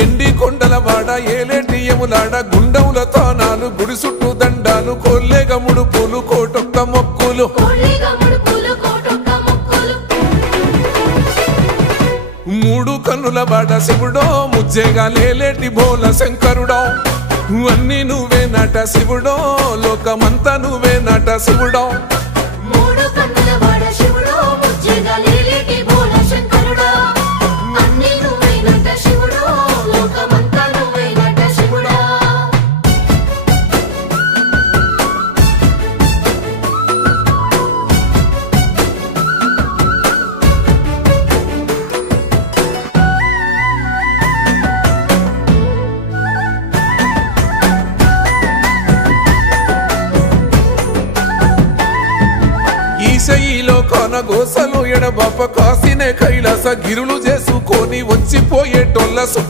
ఎండి కొండల వాడ ఏలేటి యములాడ గుండముల తానాలు గుడి చుట్టూ దండాలు కొల్లేగ ముడుపులు కోటొక్క మొక్కులు మూడు కన్నుల వాడ శివుడో ముజ్జేగా లేలేటి బోల శంకరుడో అన్ని నువ్వే నట శివుడో లోకమంతా నువ్వే నట శివుడో ఈశయిలో కొనగోసలు ఎడబాప కాసినే కైలాస గిరులు చేసుకొని వచ్చిపోయేటోళ్ళ